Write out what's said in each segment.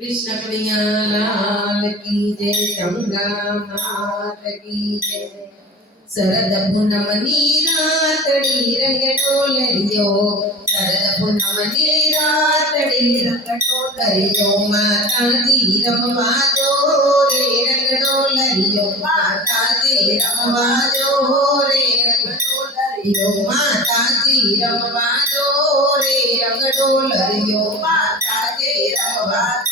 कृष्ण प्रिया लाल की जय, गंगा मात की जय। सरद पुनमनी रातड़ी रंगडोलरियो सरद पुनमनी रातड़ी रंगडोलरियो माता जी रमवा जो रे रंगडोलरियो माता जी रम जो रे रंगडोलरियो माता जी रमवा जो रे रंगडोलरियो माता जी रमवा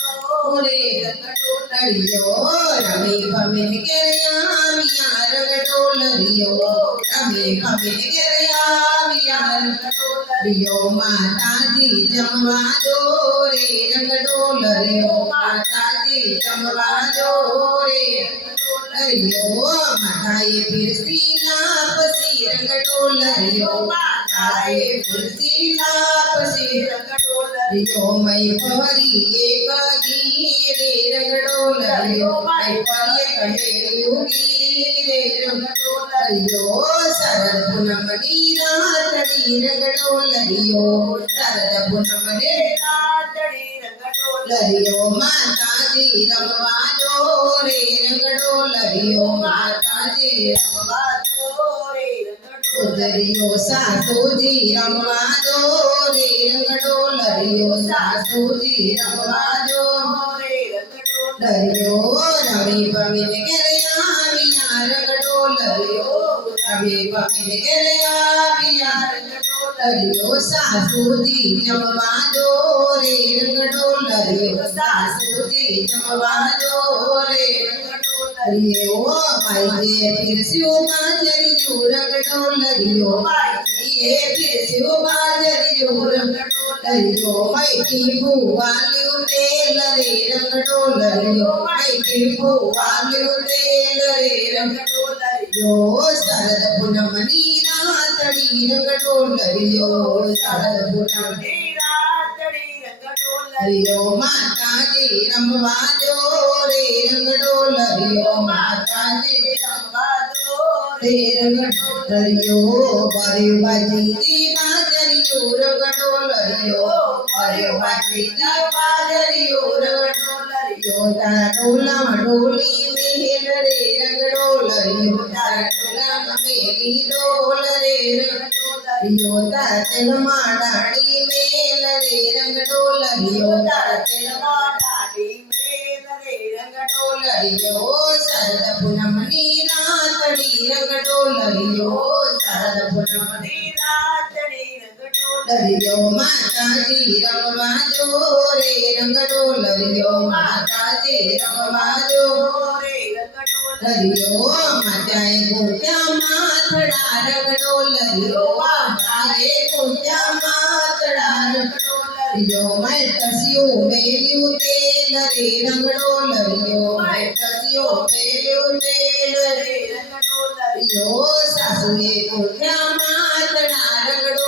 જો રે રંગ ડોલરિયો રમે ભમે કેરયા મિયા રંગ ડોલરિયો રમે ભમે કેરયા મિયા રંગ ડોલરિયો માતાજી જમવા જો રે રંગ ડોલરિયો માતાજી જમવા જો રે રંગ ડોલરિયો માતાએ પીરસી લાપસી રંગ हरिओमय भवरी एकागी रे रगडोल हरिओमय पर्य कटे योगी रे रगडोल हरिओ सरपुनमणि रातड़ी रगडोल हरिओ सरपुनमणि रातड़ी रगडोल हरिओ माता जी रमवाजो रे रगडोल हरिओ माता जी रमवाजो रे रगडोल हरिओ साधु जी रमवाजो रे रगडोल डरियो सासू जी रमवाजो डरियो रवि पविन करया विना रगड़ो लरियो रवि पविन करया विना रगड़ो डरियो सासू जी जमवाजो रे रगड़ो लरियो सासू जी जमवाजो रे लरियो माई जे फिर सियो माजरियो रगड़ो लरियो माई जे फिर सियो माजरियो रगड़ो ડોલરિયો માઈથી ભૂવાલ્યું તેલ રે રંગ ડોલરિયો માઈથી ભૂવાલ્યું તેલ રે રંગ ડોલરિયો શરદ પૂનમની રાતડી રંગ ડોલરિયો શરદ પૂનમની હરિયો માતાજી રમવા જો રે રંગ ડોલરિયો માતાજી રમવા જો રે રંગ ડોલરિયો બર્યો બાજી બાજરિયો పాదరియోరగడోలరియో మరియు మద్దిన పాదరియోరగడోలరియో తనుల మడోలి మేలరే రగడోలరియో తనుల మేలిదోలరే రగడోలరియో తన మాడాడి మేలరే రగడోలరియో తన మాడాడి మేలరే రగడోలరియో సరదపురమణి రాతడి రగడోలరియో సరదపుర લરિયો માતાજી રમવા જો રે, રંગડો લરિયો માતાજી રમવા જો રે લરિયો માતાએ ગોચા માથડા રંગડો લરિયો માતાએ ગોચા માથડા રંગડો લરિયો. મેં તસ્યું મેલ્યું તે લરે રંગડો લરિયો. મેં તસ્યું મેલ્યું તે લરે રંગડો લરિયો. સાસુએ ગોચા માથડા રંગડો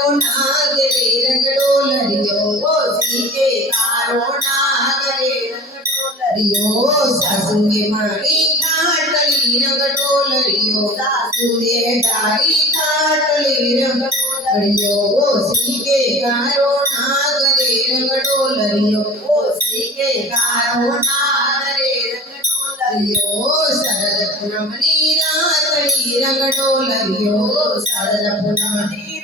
तारो नागरे रंगडोलरियो ओ सीते तारो नागरे रंगडोलरियो सासुए मारी ठाटली रंगडोलरियो सासुए तारी ठाटली रंगडोलरियो ओ सीते तारो नागरे रंगडोलरियो ओ सीते तारो नागरे रंगडोलरियो सरद पुनमनी रातली रंगडोलरियो सरद पुनमनी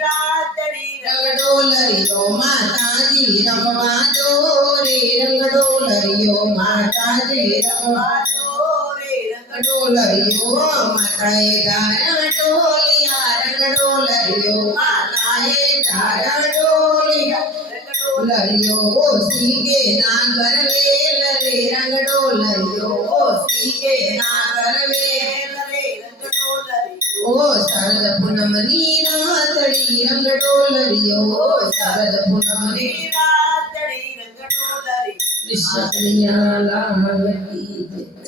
નાગ રે રંગ ડોલરિયો શરદ પૂનમની રાતડી રંગ ડોલરિયો શરદ પૂનમની રાતડી રંગ ડોલરિયો માતાજી રમવા જો રે રંગ ડોલરિયો માતાજી રમવા જો રે રંગ ડોલરિયો માતાએ તારા ડોલિયા રંગ ડોલરિયો માતાએ તારા ડોલિયા ડોલરિયો ઓ સીગે નાગર વેલ રે રંગ ડોલરિયો ઓ સીગે નાગર વેલ રે રંગ ડોલરિયો ઓ શરદ પૂનમની રાતડી ಇರಂಗಡೋಲರಿಯೋ ಸರದ ಪುನಮನೆ ರಾತಡಿ ಇರಂಗಡೋಲರಿ ವಿಶ್ವನಿಯಾಲ ಗೀತೆ